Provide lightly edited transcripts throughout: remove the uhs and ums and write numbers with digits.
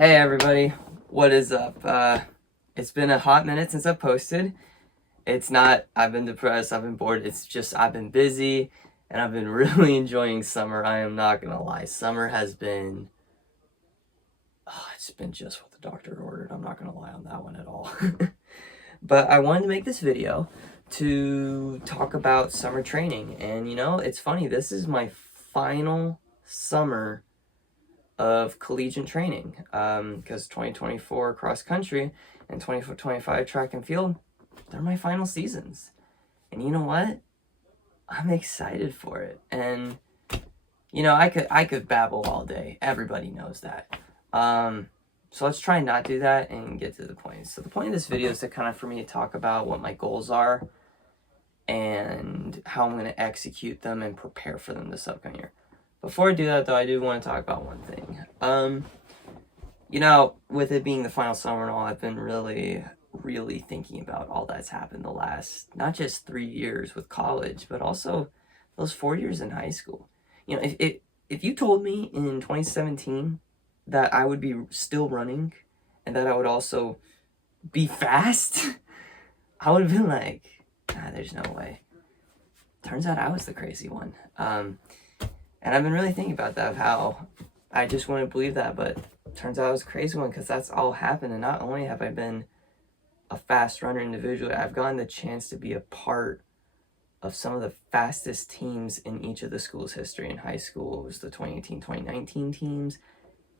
Hey everybody, what is up? It's been a hot minute since I posted. It's not, I've been depressed, I've been bored, it's just I've been busy and I've been really enjoying summer. I am not gonna lie. Summer has been, it's been just what the doctor ordered. I'm not gonna lie on that one at all. But I wanted to make this video to talk about summer training. And you know, it's funny, this is my final summer of collegiate training, because 2024 cross country and 2025 track and field, they're my final seasons. And you know what? I'm excited for it. And you know, I could babble all day. Everybody knows that. So let's try and not do that and get to the point. So the point of this video is to kind of for me to talk about what my goals are and how I'm going to execute them and prepare for them this upcoming year. Before I do that, though, I do want to talk about one thing. You know, with it being the final summer and all, I've been really thinking about all that's happened the last, not just 3 years with college, but also those 4 years in high school. You know, if you told me in 2017 that I would be still running and that I would also be fast, I would have been like, nah, there's no way. Turns out I was the crazy one. And I've been really thinking about that, of how I just wouldn't believe that, but turns out I was a crazy one because that's all happened. And not only have I been a fast runner individually, I've gotten the chance to be a part of some of the fastest teams in each of the school's history. In high school, it was the 2018-2019 teams,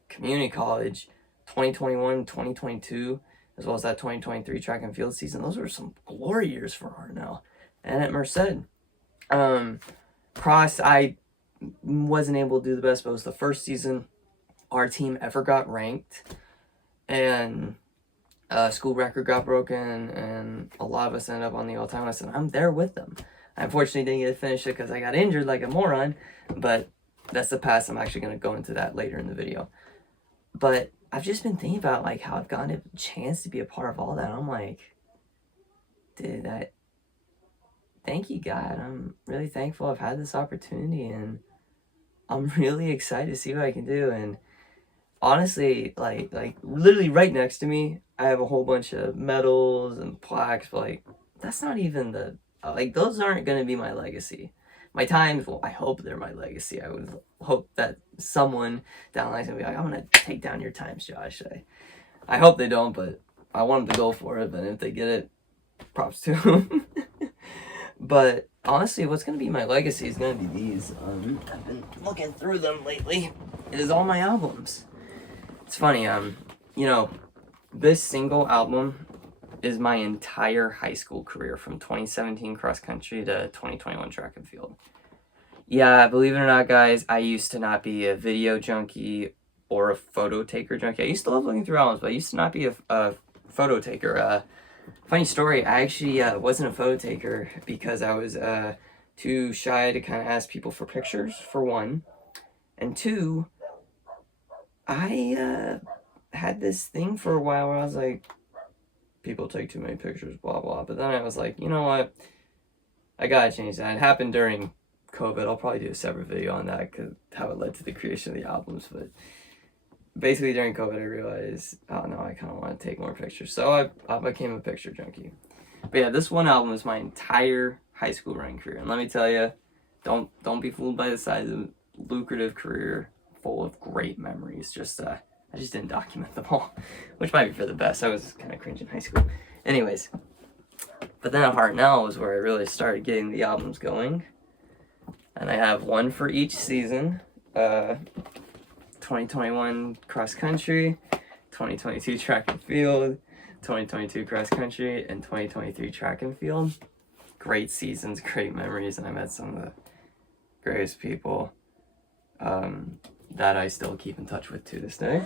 community college, 2021, 2022, as well as that 2023 track and field season. Those were some glory years for Hartnell. And at Merced, cross, I wasn't able to do the best, but it was the first season our team ever got ranked, and a school record got broken, and a lot of us ended up on the all-time list, and I'm there with them. I unfortunately didn't get to finish it because I got injured like a moron, but that's the past. I'm actually going to go into that later in the video. But I've just been thinking about like how I've gotten a chance to be a part of all that. I'm like, dude, thank you, God. I'm really thankful I've had this opportunity, and I'm really excited to see what I can do. And honestly, like literally right next to me, I have a whole bunch of medals and plaques, but like, that's not even the, like, those aren't going to be my legacy. My times, well, I hope they're my legacy. I would hope that someone down the line is going to be like, I'm going to take down your times, Josh. I hope they don't, but I want them to go for it. But if they get it, props to them. But honestly, what's going to be my legacy is going to be these. I've been looking through them lately. It is all my albums. It's funny, you know, this single album is my entire high school career, from 2017 cross country to 2021 track and field. Yeah, believe it or not, guys, I used to not be a video junkie or a photo taker junkie. I used to love looking through albums, but I used to not be a photo taker. Funny story, I actually wasn't a photo taker because I was too shy to kind of ask people for pictures, for one. And two, I had this thing for a while where I was like, people take too many pictures, blah, blah. But then I was like, you know what? I gotta change that. It happened during COVID. I'll probably do a separate video on that, because how it led to the creation of the albums. But basically during COVID, I realized, oh no, I kind of want to take more pictures. So I became a picture junkie. But yeah, this one album is my entire high school running career. And let me tell you, don't be fooled by the size of lucrative career full of great memories. I just didn't document them all, which might be for the best. I was kind of cringe in high school. Anyways, but then at Hartnell was where I really started getting the albums going. And I have one for each season. 2021 cross country, 2022 track and field, 2022 cross country, and 2023 track and field. Great seasons, great memories, and I met some of the greatest people that I still keep in touch with to this day.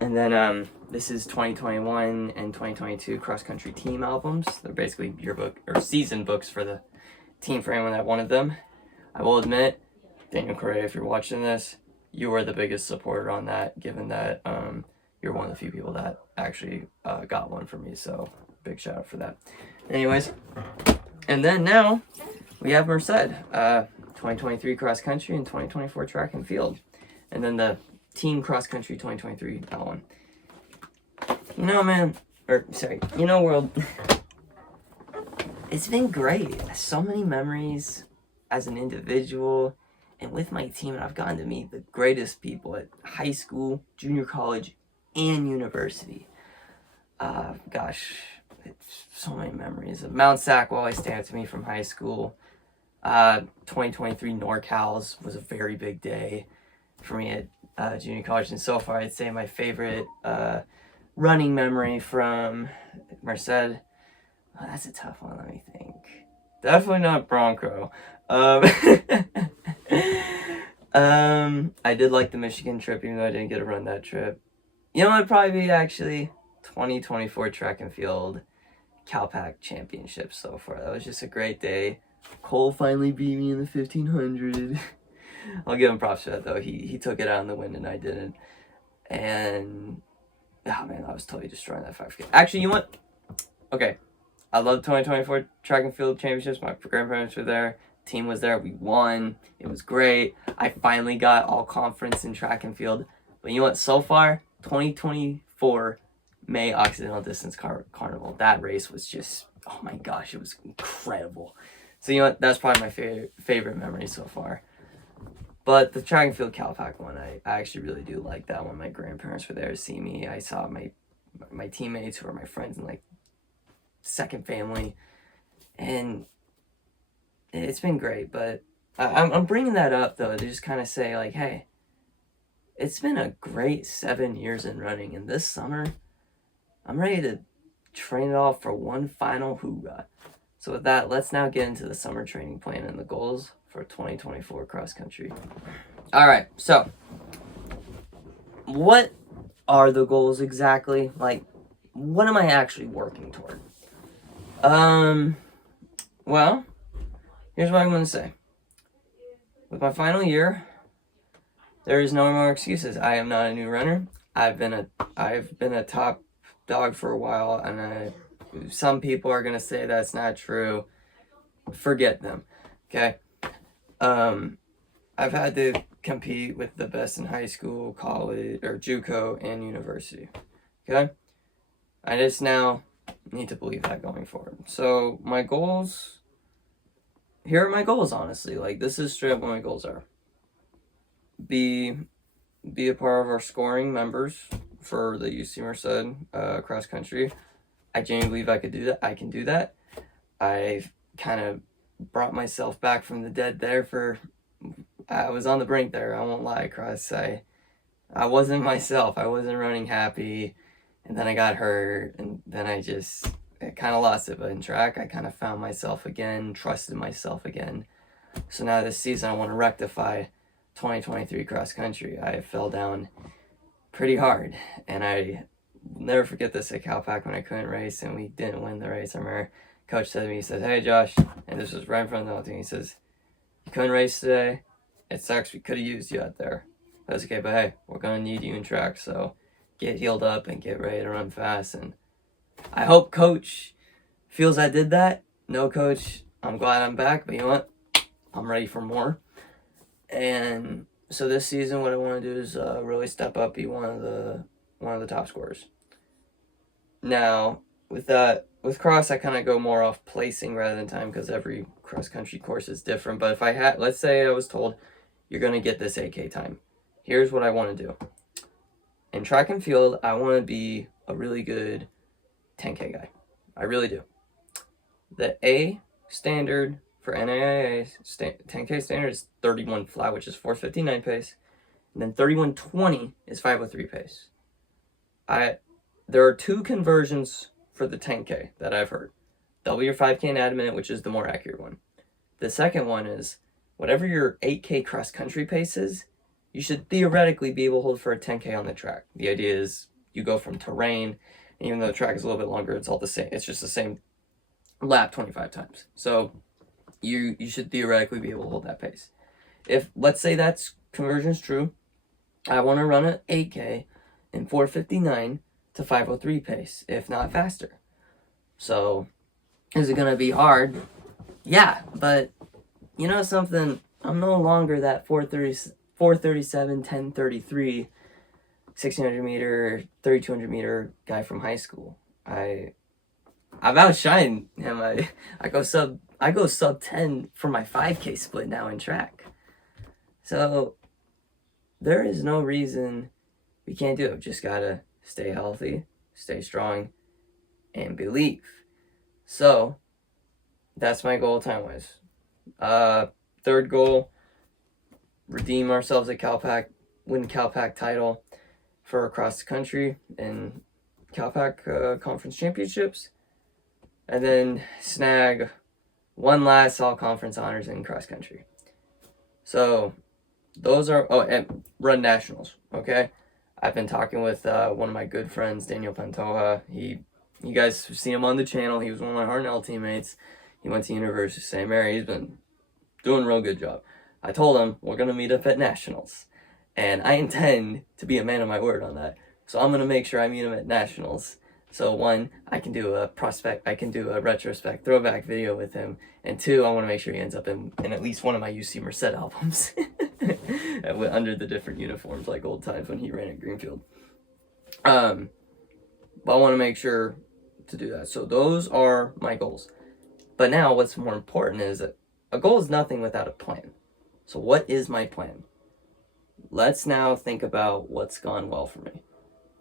And then this is 2021 and 2022 cross country team albums. They're basically yearbook or season books for the team, for anyone that wanted them. I will admit, Daniel Correa, if you're watching this, you are the biggest supporter on that, given that you're one of the few people that actually got one for me. So big shout out for that. Anyways, and then now we have Merced, 2023 cross country and 2024 track and field. And then the team cross country 2023, that one. Man, world, it's been great. So many memories as an individual and with my team, and I've gotten to meet the greatest people at high school, junior college, and university. Gosh, it's so many memories. Mount Sac will always stand out to me from high school. 2023 NorCals was a very big day for me at junior college, and so far I'd say my favorite running memory from Merced. Oh, that's a tough one. Let me think. Definitely not Bronco. I did like the Michigan trip, even though I didn't get to run that trip. It'd probably be actually 2024 track and field CalPAC championship so far. That was just a great day. Cole finally beat me in the 1500. I'll give him props for that, though. He took it out in the wind and I didn't. And, oh man, I was totally destroying that 5K. Actually, you know what? Okay. I love 2024 track and field championships. My grandparents were there. Team was there. We won. It was great. I finally got all conference in track and field. But you know what? So far, 2024 May Occidental Distance Carnival. That race was just, oh my gosh, it was incredible. So you know what? That's probably my favorite memory so far. But the track and field CalPAC one, I actually really do like that one. My grandparents were there to see me. I saw my teammates who are my friends and like second family, and it's been great. But I'm bringing that up though to just kind of say like, hey, it's been a great 7 years in running, and this summer I'm ready to train it all for one final hoorah. So with that, let's now get into the summer training plan and the goals for 2024 cross country. All right, so what are the goals exactly? Like, what am I actually working toward? Well, here's what I'm going to say. With my final year, there is no more excuses. I am not a new runner. I've been a top dog for a while, and some people are going to say that's not true. Forget them. Okay? I've had to compete with the best in high school, college, or JUCO, and university. Okay? I just now need to believe that going forward. So my goals, here are my goals, honestly. Like, this is straight up what my goals are. Be a part of our scoring members for the UC Merced cross country. I genuinely believe I could do that. I can do that. I've kind of brought myself back from the dead there I was on the brink there. I won't lie, cross. I wasn't myself. I wasn't running happy. And then I got hurt, and then I kind of lost it. But in track, I kind of found myself again, trusted myself again. So now this season, I want to rectify 2023 cross country. I fell down pretty hard, and I never forget this at CalPAC when I couldn't race and we didn't win the race. I remember coach said to me, he says, "Hey Josh," and this was right in front of the whole team. He says, "You couldn't race today. It sucks. We could have used you out there. That's okay, but hey, we're gonna need you in track. So get healed up and get ready to run fast." And I hope coach feels I did that. No, coach, I'm glad I'm back, but you know what? I'm ready for more. And so this season, what I want to do is really step up, be one of the top scorers. Now, with cross, I kind of go more off placing rather than time because every cross country course is different. But if I had, let's say I was told, you're going to get this 8K time. Here's what I want to do. In track and field, I want to be a really good 10K guy. I really do. The A standard for NAIA 10K standard is 31 flat, which is 4:59 pace. And then 31:20 is 5:03 pace. There are two conversions for the 10K that I've heard. Double your 5K in add a minute, which is the more accurate one. The second one is whatever your 8K cross country pace is, you should theoretically be able to hold for a 10K on the track. The idea is you go from terrain, and even though the track is a little bit longer, it's all the same. It's just the same lap 25 times. So you should theoretically be able to hold that pace. If, let's say that's conversion's true, I want to run an 8K in 4:59 to 5:03 pace, if not faster. So is it going to be hard? Yeah, but you know something? I'm no longer that 4:37, 10:33 1600 meter, 3200 meter guy from high school. I've outshined him. I go sub 10 for my 5K split now in track. So there is no reason we can't do it. We just gotta stay healthy, stay strong, and believe. So that's my goal time-wise. Third goal, redeem ourselves at CalPAC, win CalPAC title for across the country in CalPAC conference championships, and then snag one last all conference honors in cross country. So those are, and run nationals. Okay, I've been talking with one of my good friends, Daniel Pantoja. You guys have seen him on the channel. He was one of my Hartnell teammates. He went to University of St. Mary. He's been doing a real good job. I told him we're gonna meet up at nationals, and I intend to be a man of my word on that. So I'm gonna make sure I meet him at nationals. So one, I can do a retrospect throwback video with him, and two, I want to make sure he ends up in at least one of my UC Merced albums under the different uniforms, like old times when he ran at Greenfield. But I want to make sure to do that. So those are my goals. But now what's more important is that a goal is nothing without a plan. So what is my plan? Let's now think about what's gone well for me.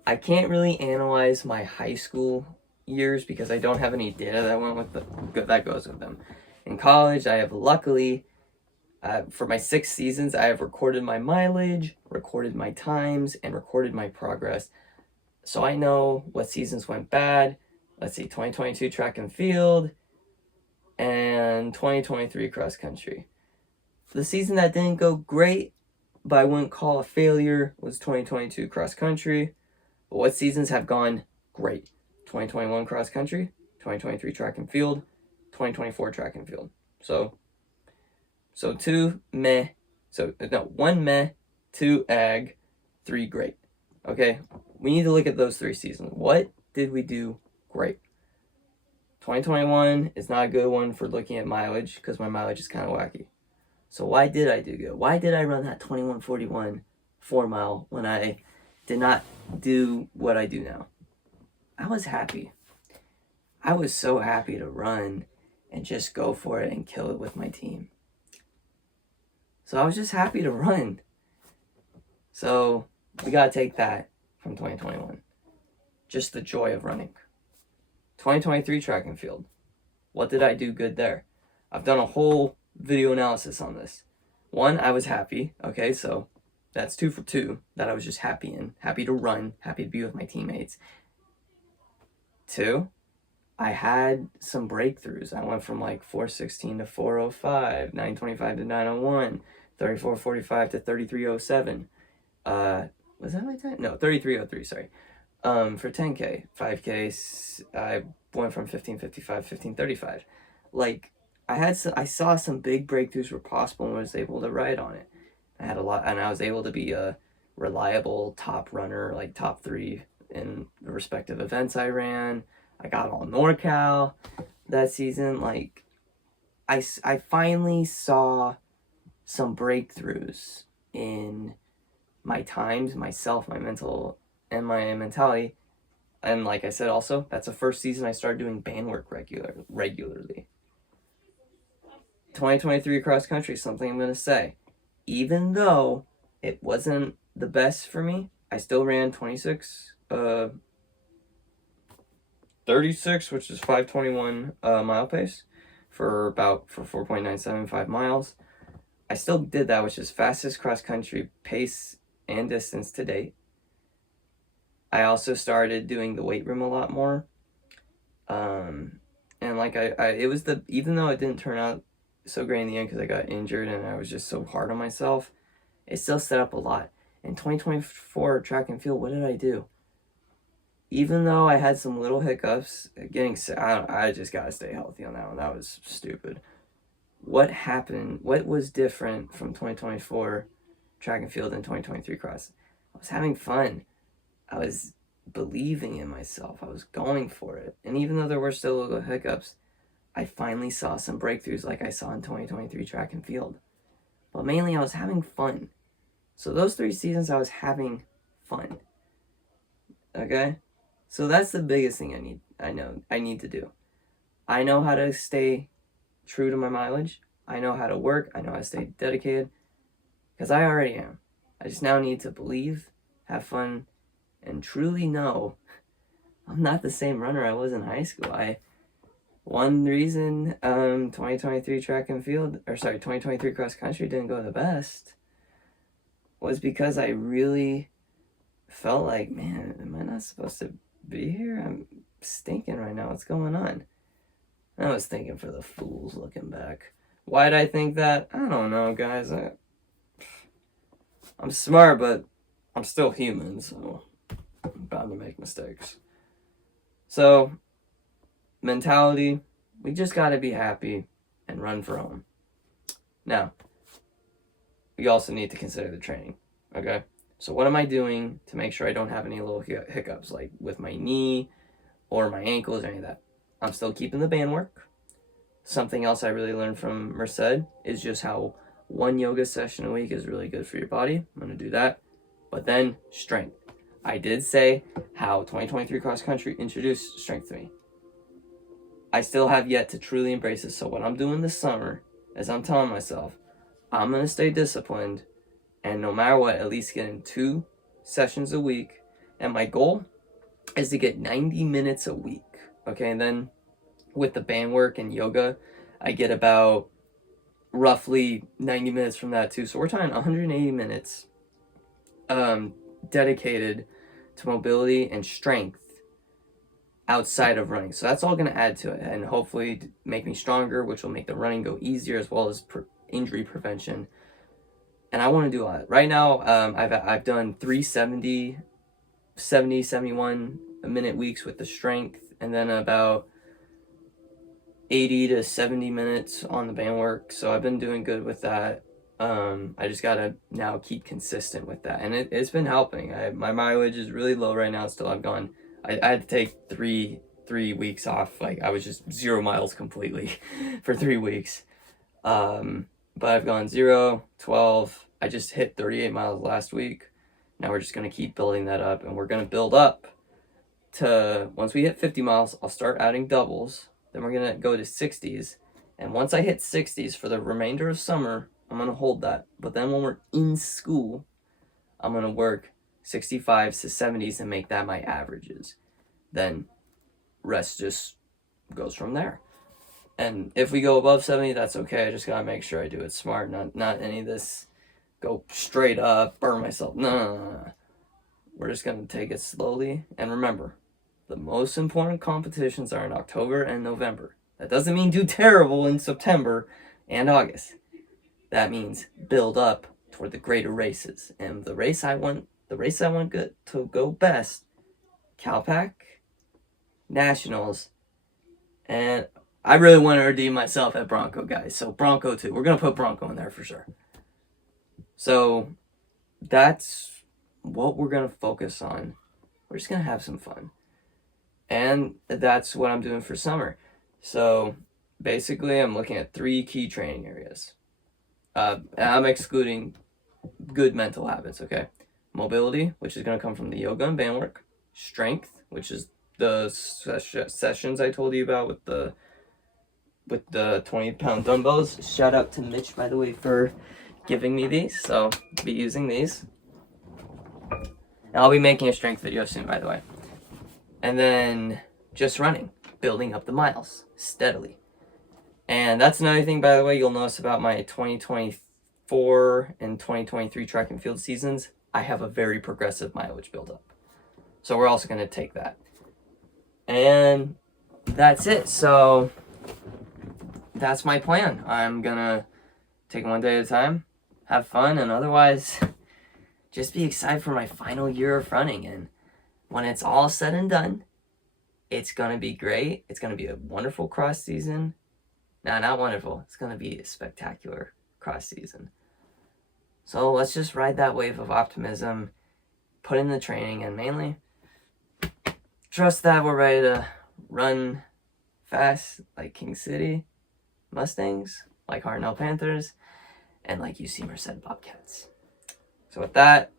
I can't really analyze my high school years because I don't have any data that goes with them. In college, I have luckily, for my 6 seasons, I have recorded my mileage, recorded my times, and recorded my progress. So I know what seasons went bad. Let's see, 2022 track and field, and 2023 cross country. The season that didn't go great, but I wouldn't call a failure, was 2022 cross country. But what seasons have gone great? 2021 cross country, 2023 track and field, 2024 track and field. So 1 meh, 2 ag, 3 great. Okay, we need to look at those 3 seasons. What did we do great? 2021 is not a good one for looking at mileage because my mileage is kind of wacky. So why did I do good? Why did I run that 21:41 4 mile when I did not do what I do now? I was happy. I was so happy to run and just go for it and kill it with my team. So I was just happy to run. So we gotta take that from 2021. Just the joy of running. 2023 track and field. What did I do good there? I've done a whole video analysis on this. 1, I was happy. Okay, so that's 2 for 2 that I was just happy to run, happy to be with my teammates. 2, I had some breakthroughs. I went from like 4:16 to 4:05, 9:25 to 9:01, 34:45 to 33:07. Was that my time? No, 33:03, sorry. For 10K, 5K, I went from 15:55, 15:35. Like, I saw some big breakthroughs were possible and was able to ride on it. I had a lot, and I was able to be a reliable top runner, like top 3 in the respective events I ran. I got all NorCal that season. Like, I finally saw some breakthroughs in my times, myself, my mental, and my mentality. And like I said, also, that's the first season I started doing band work regularly. 2023 cross country, something I'm going to say. Even though it wasn't the best for me, I still ran 36, which is 5:21 mile pace for 4.975 miles. I still did that, which is fastest cross country pace and distance to date. I also started doing the weight room a lot more. And like even though it didn't turn out so great in the end because I got injured and I was just so hard on myself, it still set up a lot. In 2024 track and field, what did I do? Even though I had some little hiccups, I just gotta stay healthy on that one. That was stupid. What happened? What was different from 2024 track and field and 2023 cross? I was having fun. I was believing in myself. I was going for it. And even though there were still little hiccups, I finally saw some breakthroughs like I saw in 2023 track and field. But mainly I was having fun. So those 3 seasons I was having fun. Okay? So that's the biggest thing I need to do. I know how to stay true to my mileage. I know how to work. I know how to stay dedicated. Because I already am. I just now need to believe, have fun, and truly know I'm not the same runner I was in high school. One reason 2023 track and field, 2023 cross country didn't go the best was because I really felt like, man, am I not supposed to be here? I'm stinking right now. What's going on? I was thinking for the fools looking back. Why'd I think that? I don't know, guys. I'm smart, but I'm still human, so I'm bound to make mistakes. So, mentality, we just gotta be happy and run for home. Now, we also need to consider the training, okay? So what am I doing to make sure I don't have any little hiccups, like with my knee or my ankles or any of that? I'm still keeping the band work. Something else I really learned from Merced is just how one yoga session a week is really good for your body. I'm going to do that. But then strength. I did say how 2023 cross country introduced strength to me. I still have yet to truly embrace it. So what I'm doing this summer is I'm telling myself, I'm going to stay disciplined and no matter what, at least get in 2 sessions a week. And my goal is to get 90 minutes a week. Okay, and then with the band work and yoga, I get about roughly 90 minutes from that too. So we're talking 180 minutes dedicated to mobility and strength outside of running. So that's all going to add to it and hopefully make me stronger, which will make the running go easier as well as injury prevention. And I want to do all that. Right now, I've done 370, 70, 71 minute weeks with the strength, and then about 80 to 70 minutes on the band work. So I've been doing good with that. I just got to now keep consistent with that. And it's been helping. My mileage is really low right now. Still, I had to take three weeks off. Like I was just 0 miles completely for 3 weeks. But I've gone 0, 12. I just hit 38 miles last week. Now we're just going to keep building that up. And we're going to build up to, once we hit 50 miles, I'll start adding doubles. Then we're going to go to 60s. And once I hit 60s for the remainder of summer, I'm going to hold that. But then when we're in school, I'm going to work 65s to 70s and make that my averages. Then rest just goes from there. And if we go above 70, that's okay. I just got to make sure I do it smart. Not any of this go straight up, burn myself. No. We're just going to take it slowly. And remember, the most important competitions are in October and November. That doesn't mean do terrible in September and August. That means build up toward the greater races. And the race I want good to go best, Calpac, Nationals, and I really want to redeem myself at Bronco, guys. So Bronco too. We're going to put Bronco in there for sure. So that's what we're going to focus on. We're just going to have some fun. And that's what I'm doing for summer. So basically, I'm looking at 3 key training areas. I'm excluding good mental habits, okay? Mobility, which is going to come from the yoga and band work. Strength, which is the sessions I told you about with the 20-pound dumbbells. Shout out to Mitch, by the way, for giving me these. So I'll be using these. And I'll be making a strength video soon, by the way. And then just running, building up the miles steadily. And that's another thing, by the way, you'll notice about my 2024 and 2023 track and field seasons. I have a very progressive mileage buildup. So we're also going to take that. And that's it. So that's my plan. I'm going to take one day at a time, have fun, and otherwise just be excited for my final year of running. And when it's all said and done, it's going to be great. It's going to be a wonderful cross season. No, not wonderful. It's going to be a spectacular cross season. So let's just ride that wave of optimism, put in the training, and mainly trust that we're ready to run fast like King City Mustangs, like Hartnell Panthers, and like UC Merced Bobcats. So with that,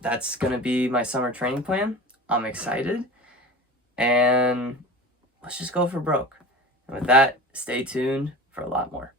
that's going to be my summer training plan. I'm excited. And let's just go for broke. And with that, stay tuned for a lot more.